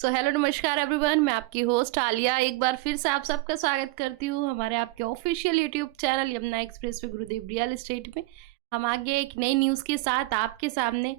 So hello नमस्कार everyone, मैं आपकी होस्ट आलिया एक बार फिर से आप सबका स्वागत करती हूँ हमारे आपके official YouTube channel Yamuna express पे गुरुदेव रियल एस्टेट में। हम आगे एक नई न्यूज़ के साथ आपके सामने।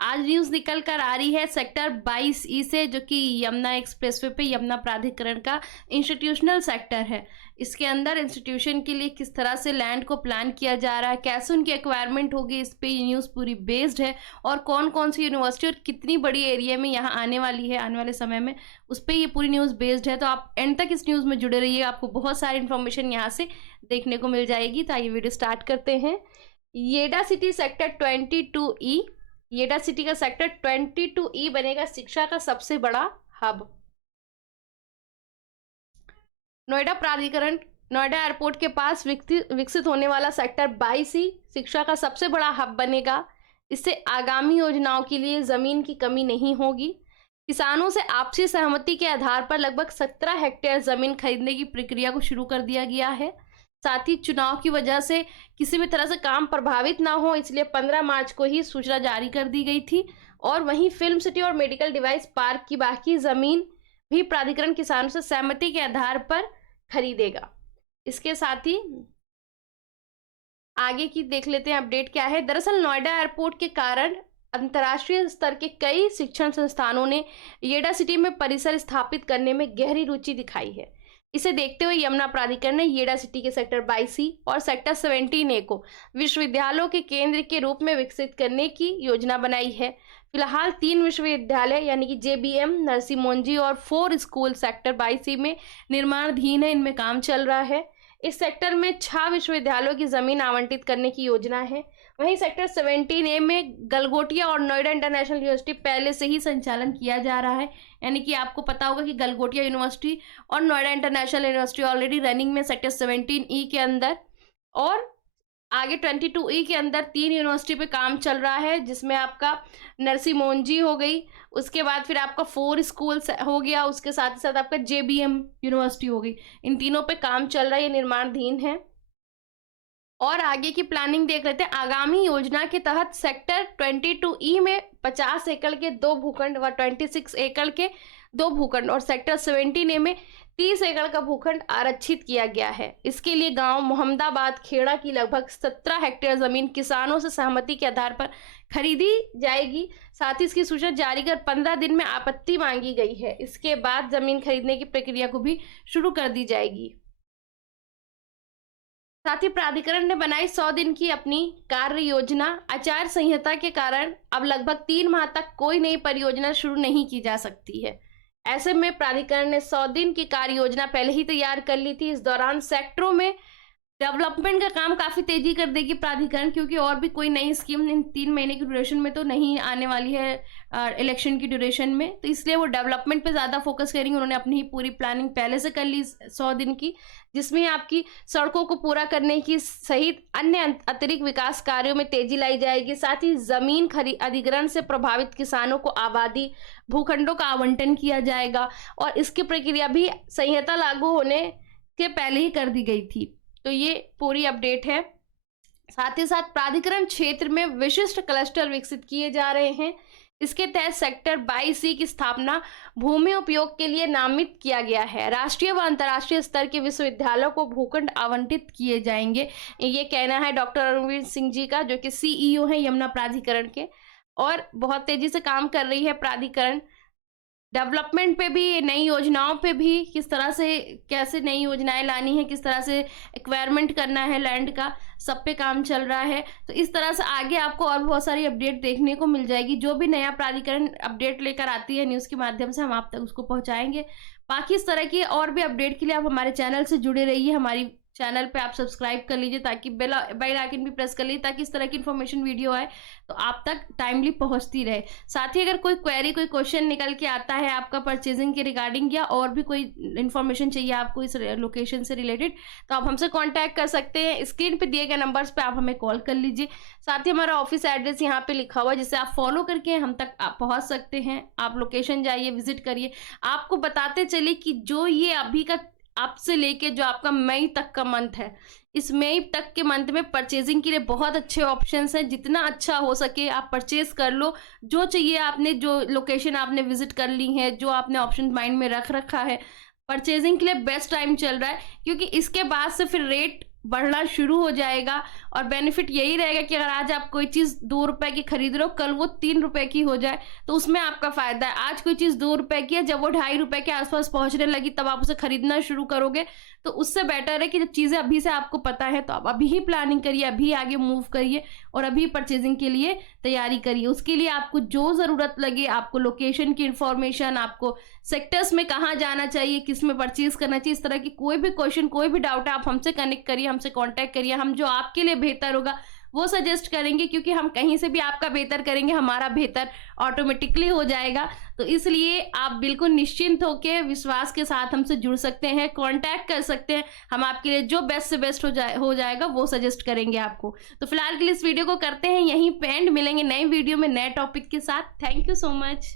आज न्यूज़ निकल कर आ रही है सेक्टर 22E से, जो कि यमुना एक्सप्रेसवे पे यमुना प्राधिकरण का इंस्टीट्यूशनल सेक्टर है। इसके अंदर इंस्टीट्यूशन के लिए किस तरह से लैंड को प्लान किया जा रहा है, कैसे उनकी एक्वायरमेंट होगी, इस पे ये न्यूज़ पूरी बेस्ड है। और कौन कौन सी यूनिवर्सिटी और कितनी बड़ी एरिया में यहाँ आने वाली है आने वाले समय में, उस पर ये पूरी न्यूज़ बेस्ड है। तो आप एंड तक इस न्यूज़ में जुड़े रहिए, आपको बहुत सारी इन्फॉर्मेशन यहाँ से देखने को मिल जाएगी। तो आइए वीडियो स्टार्ट करते हैं। येडा सिटी सेक्टर 22E, येडा सिटी का सेक्टर 22E बनेगा शिक्षा का सबसे बड़ा हब। नोएडा प्राधिकरण नोएडा एयरपोर्ट के पास विकसित होने वाला सेक्टर 22E शिक्षा का सबसे बड़ा हब बनेगा। इससे आगामी योजनाओं के लिए जमीन की कमी नहीं होगी। किसानों से आपसी सहमति के आधार पर लगभग 17 हेक्टेयर जमीन खरीदने की प्रक्रिया को शुरू कर दिया गया है। साथ ही चुनाव की वजह से किसी भी तरह से काम प्रभावित ना हो, इसलिए 15 मार्च को ही सूचना जारी कर दी गई थी। और वहीं फिल्म सिटी और मेडिकल डिवाइस पार्क की बाकी जमीन भी प्राधिकरण किसानों से सहमति के आधार पर खरीदेगा। इसके साथ ही आगे की देख लेते हैं अपडेट क्या है। दरअसल नोएडा एयरपोर्ट के कारण अंतर्राष्ट्रीय स्तर के कई शिक्षण संस्थानों ने येडा सिटी में परिसर स्थापित करने में गहरी रुचि दिखाई है। इसे देखते हुए यमुना प्राधिकरण ने येडा सिटी के सेक्टर 22E और सेक्टर 17A को विश्वविद्यालयों के केंद्र के रूप में विकसित करने की योजना बनाई है। फिलहाल 3 विश्वविद्यालय यानी कि JBM, नरसी मोंजी और 4 स्कूल सेक्टर 22E में निर्माणाधीन है, इनमें काम चल रहा है। इस सेक्टर में 6 विश्वविद्यालयों की जमीन आवंटित करने की योजना है। वहीं सेक्टर 17A में गलगोटिया और नोएडा इंटरनेशनल यूनिवर्सिटी पहले से ही संचालन किया जा रहा है। यानी कि आपको पता होगा कि गलगोटिया यूनिवर्सिटी और Noida international university already running में सेक्टर 17E के अंदर, और आगे 22E के अंदर 3 यूनिवर्सिटी पे काम चल रहा है, जिसमें आपका नरसी मोंजी हो गई, उसके बाद फिर आपका 4 स्कूल हो गया, उसके साथ ही साथ आपका JBM यूनिवर्सिटी हो गई। इन तीनों पे काम चल रहा है, ये निर्माणाधीन है। और आगे की प्लानिंग देख लेते हैं। आगामी योजना के तहत सेक्टर 22E में 50 एकड़ के 2 भूखंड व 26 एकड़ के 2 भूखंड और सेक्टर 17A में 30 एकड़ का भूखंड आरक्षित किया गया है। इसके लिए गांव मोहम्मदाबाद खेड़ा की लगभग 17 हेक्टेयर जमीन किसानों से सहमति के आधार पर खरीदी जाएगी। साथ ही इसकी सूचना जारी कर 15 दिन में आपत्ति मांगी गई है। इसके बाद जमीन खरीदने की प्रक्रिया को भी शुरू कर दी जाएगी। साथ ही प्राधिकरण ने बनाई 100 दिन की अपनी कार्य योजना। आचार संहिता के कारण अब लगभग 3 माह तक कोई नई परियोजना शुरू नहीं की जा सकती है। ऐसे में प्राधिकरण ने 100 दिन की कार्य योजना पहले ही तैयार कर ली थी। इस दौरान सेक्टरों में डेवलपमेंट का काम काफी तेजी कर देगी प्राधिकरण, क्योंकि और भी कोई नई स्कीम इन 3 महीने की ड्यूरेशन में तो नहीं आने वाली है इलेक्शन की ड्यूरेशन में, तो इसलिए वो डेवलपमेंट पे ज्यादा फोकस करेंगे। उन्होंने अपनी ही पूरी प्लानिंग पहले से कर ली 100 दिन की, जिसमें आपकी सड़कों को पूरा करने की सहित अन्य अतिरिक्त विकास कार्यों में तेजी लाई जाएगी। साथ ही जमीन अधिग्रहण से प्रभावित किसानों को आबादी भूखंडों का आवंटन किया जाएगा, और इसकी प्रक्रिया भी संहिता लागू होने के पहले ही कर दी गई थी। तो ये पूरी अपडेट है। साथ ही साथ प्राधिकरण क्षेत्र में विशिष्ट क्लस्टर विकसित किए जा रहे हैं। इसके तहत सेक्टर 22E की स्थापना भूमि उपयोग के लिए नामित किया गया है। राष्ट्रीय व अंतर्राष्ट्रीय स्तर के विश्वविद्यालयों को भूखंड आवंटित किए जाएंगे, ये कहना है डॉक्टर अरुणवीर सिंह जी का, जो कि CEO हैं यमुना प्राधिकरण के। और बहुत तेजी से काम कर रही है प्राधिकरण डेवलपमेंट पे भी, नई योजनाओं पे भी, किस तरह से कैसे नई योजनाएं लानी है, किस तरह से एक्वायरमेंट करना है लैंड का, सब पे काम चल रहा है। तो इस तरह से आगे आपको और बहुत सारी अपडेट देखने को मिल जाएगी। जो भी नया प्राधिकरण अपडेट लेकर आती है न्यूज़ के माध्यम से, हम आप तक उसको पहुंचाएंगे। बाकी इस तरह की और भी अपडेट के लिए आप हमारे चैनल से जुड़े रहिए। हमारी चैनल पे आप सब्सक्राइब कर लीजिए, ताकि बेल आइकन भी प्रेस कर लीजिए, ताकि इस तरह की इन्फॉर्मेशन वीडियो आए तो आप तक टाइमली पहुंचती रहे। साथ ही अगर कोई क्वेरी, कोई क्वेश्चन निकल के आता है आपका परचेजिंग के रिगार्डिंग, या और भी कोई इन्फॉर्मेशन चाहिए आपको इस लोकेशन से रिलेटेड, तो आप हमसे कांटेक्ट कर सकते हैं। स्क्रीन पे दिए गए नंबर्स पे आप हमें कॉल कर लीजिए। साथ ही हमारा ऑफिस एड्रेस यहाँ पे लिखा हुआ है, जिसे आप फॉलो करके हम तक आप पहुँच सकते हैं। आप लोकेशन जाइए, विजिट करिए। आपको बताते चले कि जो ये अभी का आपसे लेके जो आपका मई तक का मंथ है, इस मई तक के मंथ में परचेजिंग के लिए बहुत अच्छे ऑप्शंस हैं। जितना अच्छा हो सके आप परचेज कर लो। जो चाहिए आपने, जो लोकेशन आपने विजिट कर ली है, जो आपने ऑप्शन माइंड में रख रखा है, परचेजिंग के लिए बेस्ट टाइम चल रहा है, क्योंकि इसके बाद से फिर रेट बढ़ना शुरू हो जाएगा। और बेनिफिट यही रहेगा कि अगर आज आप कोई चीज़ 2 रुपए की खरीद रहे हो, कल वो 3 रुपए की हो जाए तो उसमें आपका फायदा है। आज कोई चीज़ 2 रुपए की है, जब वो 2.5 रुपए के आसपास पहुंचने लगी तब आप उसे खरीदना शुरू करोगे। तो उससे बेटर है कि जब चीज़ें अभी से आपको पता है तो आप अभी ही प्लानिंग करिए, अभी आगे मूव करिए और अभी परचेजिंग के लिए तैयारी करिए। उसके लिए आपको जो ज़रूरत लगे, आपको लोकेशन की इंफॉर्मेशन, आपको सेक्टर्स में कहाँ जाना चाहिए, किस में परचेज करना चाहिए, इस तरह की कोई भी क्वेश्चन, कोई भी डाउट है, आप हमसे कनेक्ट करिए, हमसे कांटेक्ट करिए। हम जो आपके लिए बेहतर होगा वो सजेस्ट करेंगे, क्योंकि हम कहीं से भी आपका बेहतर करेंगे, हमारा बेहतर ऑटोमेटिकली हो जाएगा। तो इसलिए आप बिल्कुल निश्चिंत होकर विश्वास के साथ हमसे जुड़ सकते हैं, कांटेक्ट कर सकते हैं। हम आपके लिए जो बेस्ट से बेस्ट हो जाएगा वो सजेस्ट करेंगे आपको। तो फिलहाल के लिए इस वीडियो को करते हैं यहीं पे एंड। मिलेंगे नई वीडियो में नए टॉपिक के साथ। Thank you so much.